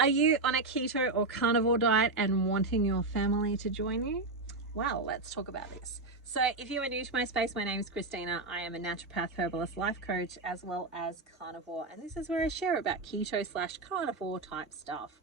Are you on a keto or carnivore diet and wanting your family to join you? Well, let's talk about this. So if you are new to my space, my name is Christina. I am a naturopath, herbalist, life coach, as well as carnivore. And this is where I share about keto/carnivore type stuff.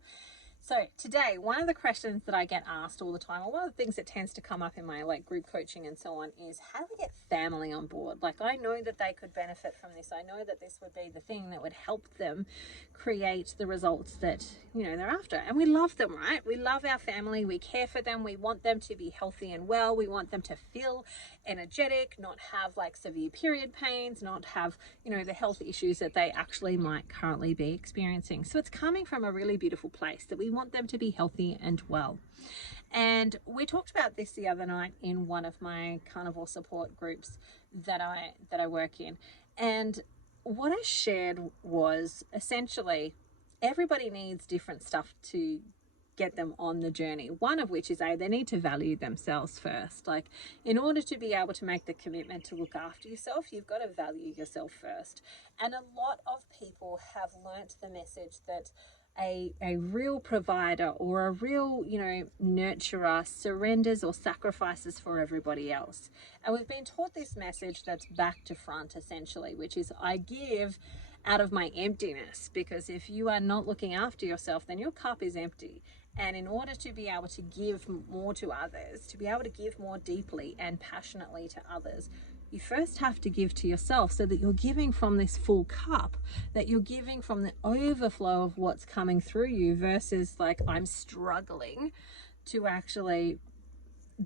So today, one of the questions that I get asked all the time, or one of the things that tends to come up in my group coaching and so on, is how do we get family on board? Like, I know that they could benefit from this. I know that this would be the thing that would help them create the results that, they're after. And we love them, right? We love our family. We care for them. We want them to be healthy and well. We want them to feel energetic, not have severe period pains, not have, the health issues that they actually might currently be experiencing. So it's coming from a really beautiful place that we want them to be healthy and well. And we talked about this the other night in one of my carnivore support groups that I work in. And what I shared was essentially everybody needs different stuff to get them on the journey. One of which is they need to value themselves first. Like, in order to be able to make the commitment to look after yourself, you've got to value yourself first. And a lot of people have learnt the message that a real provider or a real, nurturer surrenders or sacrifices for everybody else. And we've been taught this message that's back to front, essentially, which is I give out of my emptiness, because if you are not looking after yourself, then your cup is empty. And in order to be able to give more to others, to be able to give more deeply and passionately to others, you first have to give to yourself, so that you're giving from this full cup, that you're giving from the overflow of what's coming through you, versus I'm struggling to actually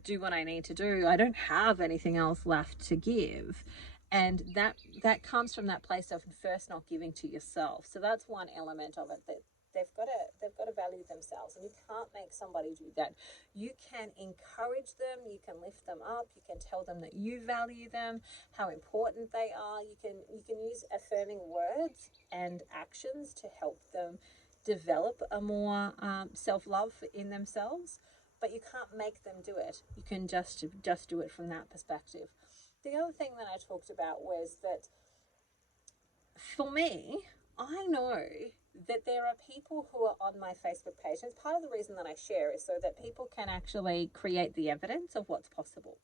do what I need to do. I don't have anything else left to give. And that comes from that place of first not giving to yourself. So that's one element of it, that they've got to value themselves, and you can't make somebody do that. You can encourage them, you can lift them up, you can tell them that you value them, how important they are. You can use affirming words and actions to help them develop a more self-love in themselves, but you can't make them do it. You can just do it from that perspective. The other thing that I talked about was that for me, I know that there are people who are on my Facebook page, and part of the reason that I share is so that people can actually create the evidence of what's possible.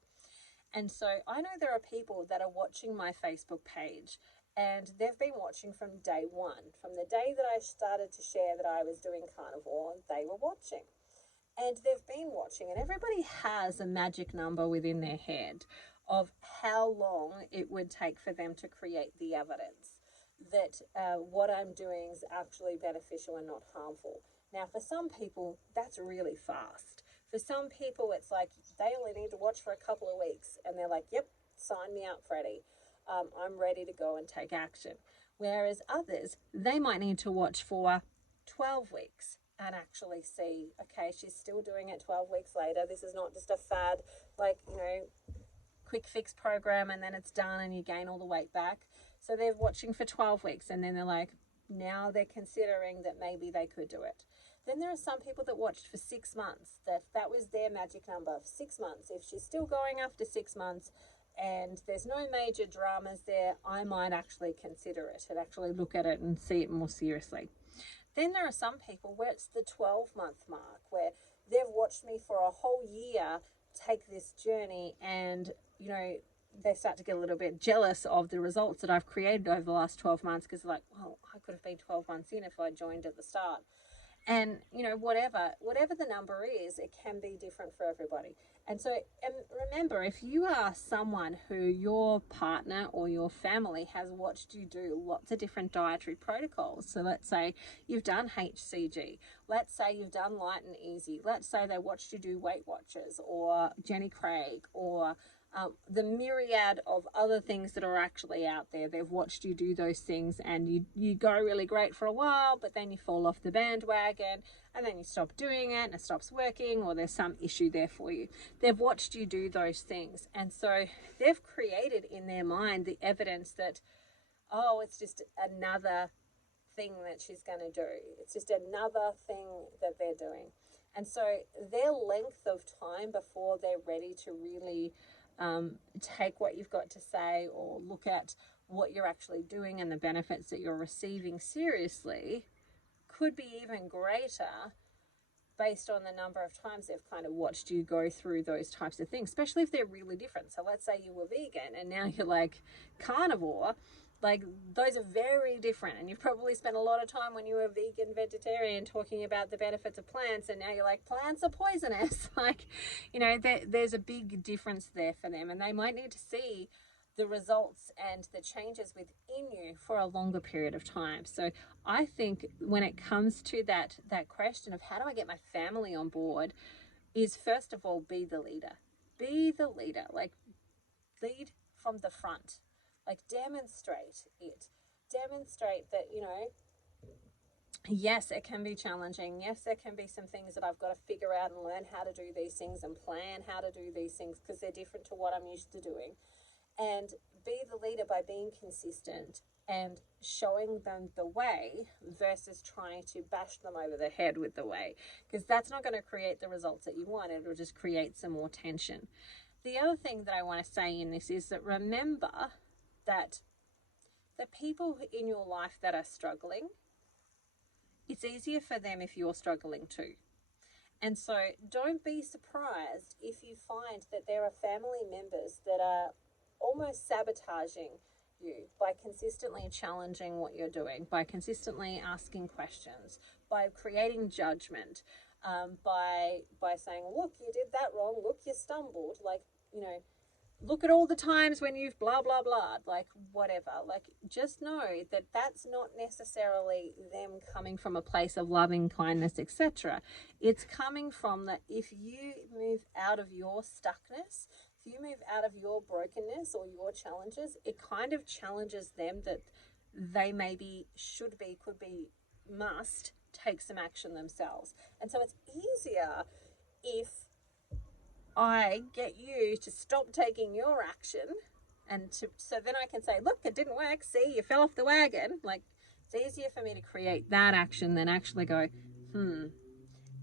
And so I know there are people that are watching my Facebook page, and they've been watching from day one. From the day that I started to share that I was doing carnivore, they were watching. And they've been watching, and everybody has a magic number within their head of how long it would take for them to create the evidence that what I'm doing is actually beneficial and not harmful. Now, for some people, that's really fast. For some people, it's they only need to watch for a couple of weeks, and they're like, yep, sign me up, Freddie. I'm ready to go and take action. Whereas others, they might need to watch for 12 weeks and actually see, okay, she's still doing it 12 weeks later. This is not just a fad, quick fix program and then it's done and you gain all the weight back. So they're watching for 12 weeks, and then now they're considering that maybe they could do it. Then there are some people that watched for 6 months, that was their magic number of 6 months. If she's still going after 6 months and there's no major dramas there, I might actually consider it and actually look at it and see it more seriously. Then there are some people where it's the 12-month mark, where they've watched me for a whole year take this journey, and they start to get a little bit jealous of the results that I've created over the last 12 months, because well, I could have been 12 months in if I joined at the start. And whatever the number is, it can be different for everybody. And so, and remember, if you are someone who your partner or your family has watched you do lots of different dietary protocols, so let's say you've done HCG, let's say you've done light and easy, let's say they watched you do Weight Watchers or Jenny Craig or the myriad of other things that are actually out there. They've watched you do those things, and you go really great for a while, but then you fall off the bandwagon, and then you stop doing it and it stops working, or there's some issue there for you. They've watched you do those things, and so they've created in their mind the evidence that, oh, it's just another thing that she's going to do. It's just another thing that they're doing. And so their length of time before they're ready to really take what you've got to say or look at what you're actually doing and the benefits that you're receiving seriously could be even greater based on the number of times they've kind of watched you go through those types of things, especially if they're really different. So let's say you were vegan and now you're like carnivore. Like, those are very different, and you've probably spent a lot of time when you were vegan, vegetarian, talking about the benefits of plants, and now you're like, plants are poisonous. Like, you know, there's a big difference there for them, and they might need to see the results and the changes within you for a longer period of time. So I think when it comes to that question of how do I get my family on board, is first of all, be the leader. Be the leader. Like, lead from the front. Like, demonstrate it. Demonstrate that, you know, yes, it can be challenging. Yes, there can be some things that I've got to figure out and learn how to do these things and plan how to do these things because they're different to what I'm used to doing. And be the leader by being consistent and showing them the way versus trying to bash them over the head with the way, because that's not going to create the results that you want. It'll just create some more tension. The other thing that I want to say in this is that remember that the people in your life that are struggling, it's easier for them if you're struggling too. And so don't be surprised if you find that there are family members that are almost sabotaging you by consistently challenging what you're doing, by consistently asking questions, by creating judgment, by saying, look, you did that wrong, look, you stumbled, like, you know, look at all the times when you've blah, blah, blah, like whatever. Like, just know that that's not necessarily them coming from a place of loving kindness, etc. It's coming from that if you move out of your stuckness, if you move out of your brokenness or your challenges, it kind of challenges them that they maybe should be, could be, must take some action themselves. And so it's easier if I get you to stop taking your action and so then I can say, look, it didn't work. See, you fell off the wagon. Like, it's easier for me to create that action than actually go,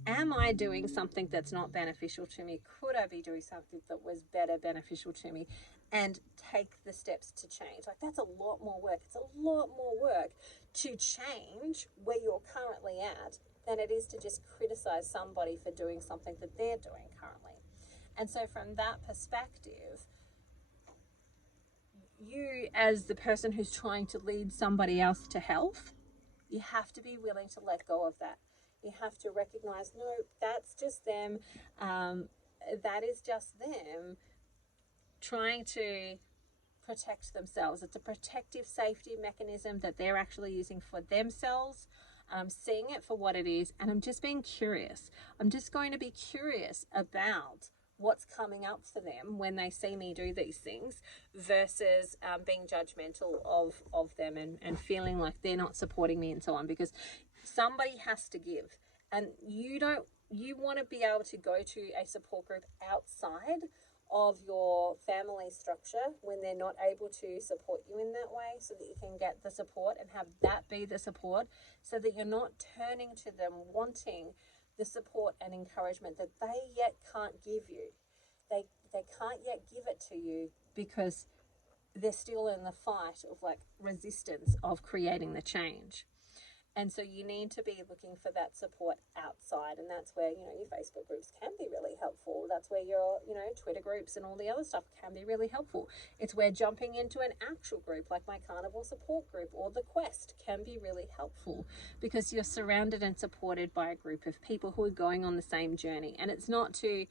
am I doing something that's not beneficial to me? Could I be doing something that was better beneficial to me? And take the steps to change. Like, that's a lot more work. It's a lot more work to change where you're currently at than it is to just criticize somebody for doing something that they're doing currently. And so from that perspective, you as the person who's trying to lead somebody else to health, you have to be willing to let go of that. You have to recognize, no, that's just them. That is just them trying to protect themselves. It's a protective safety mechanism that they're actually using for themselves. I'm seeing it for what it is, and I'm just being curious. I'm just going to be curious about what's coming up for them when they see me do these things versus being judgmental of them and feeling like they're not supporting me and so on, because somebody has to give, and you want to be able to go to a support group outside of your family structure when they're not able to support you in that way, so that you can get the support and have that be the support, so that you're not turning to them wanting the support and encouragement that they yet can't give you. They can't yet give it to you because they're still in the fight of like resistance of creating the change. And so you need to be looking for that support outside, and that's where, you know, your Facebook groups can be really helpful. That's where your, you know, Twitter groups and all the other stuff can be really helpful. It's where jumping into an actual group like my carnivore support group or the Quest can be really helpful, because you're surrounded and supported by a group of people who are going on the same journey. And it's not to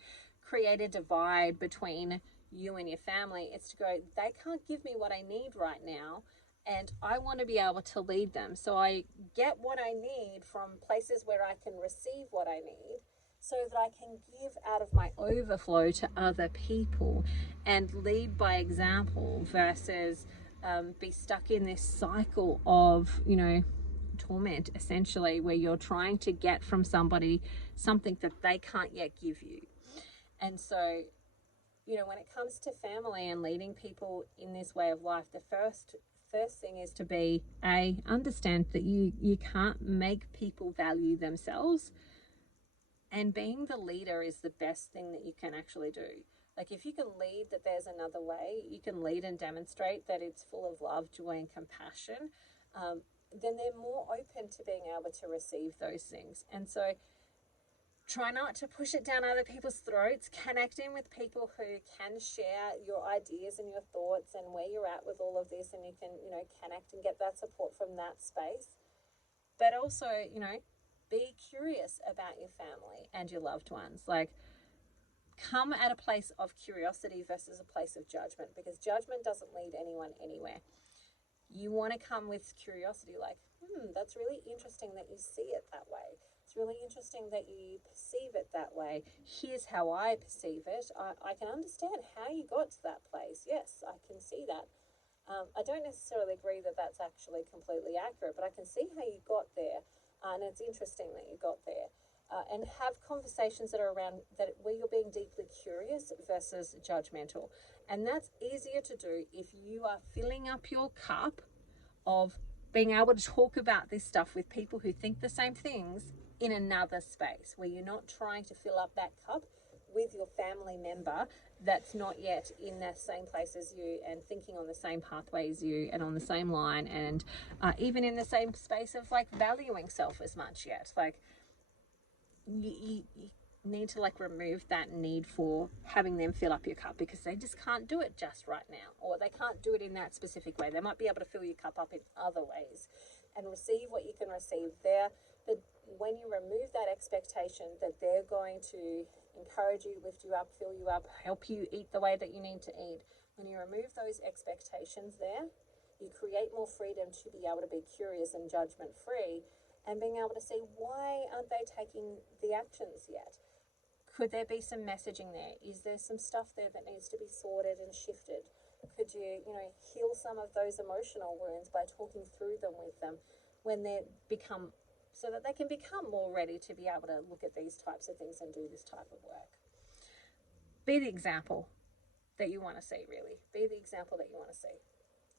create a divide between you and your family. It's to go, they can't give me what I need right now, and I want to be able to lead them. So I get what I need from places where I can receive what I need, so that I can give out of my overflow to other people and lead by example versus be stuck in this cycle of, you know, torment, essentially, where you're trying to get from somebody something that they can't yet give you. And so, you know, when it comes to family and leading people in this way of life, the first thing is to be understand that you can't make people value themselves, and being the leader is the best thing that you can actually do. Like, if you can lead that there's another way, you can lead and demonstrate that it's full of love, joy, and compassion. then they're more open to being able to receive those things. And so try not to push it down other people's throats. Connecting with people who can share your ideas and your thoughts and where you're at with all of this, and you can, connect and get that support from that space. But also, be curious about your family and your loved ones. Like, come at a place of curiosity versus a place of judgment, because judgment doesn't lead anyone anywhere. You want to come with curiosity, like, that's really interesting that you see it that way. It's really interesting that you perceive it that way. Here's how I perceive it. I can understand how you got to that place. Yes, I can see that. I don't necessarily agree that that's actually completely accurate, but I can see how you got there. And it's interesting that you got there. And have conversations that are around that where you're being deeply curious versus judgmental. And that's easier to do if you are filling up your cup of being able to talk about this stuff with people who think the same things in another space, where you're not trying to fill up that cup with your family member that's not yet in the same place as you and thinking on the same pathway as you and on the same line, and even in the same space of like valuing self as much yet. Like, you need to like remove that need for having them fill up your cup, because they just can't do it just right now, or they can't do it in that specific way. They might be able to fill your cup up in other ways and receive what you can receive there. But when you remove that expectation that they're going to encourage you, lift you up, fill you up, help you eat the way that you need to eat, when you remove those expectations there, you create more freedom to be able to be curious and judgment free, and being able to see, why aren't they taking the actions yet? Could there be some messaging there? Is there some stuff there that needs to be sorted and shifted? Could you, heal some of those emotional wounds by talking through them with them so that they can become more ready to be able to look at these types of things and do this type of work? Be the example that you want to see, really. Be the example that you want to see.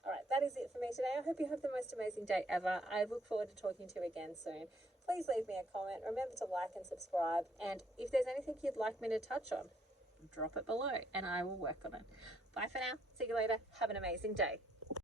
All right, that is it for me today. I hope you have the most amazing day ever. I look forward to talking to you again soon. Please leave me a comment. Remember to like and subscribe. And if there's anything you'd like me to touch on, drop it below and I will work on it. Bye for now. See you later. Have an amazing day.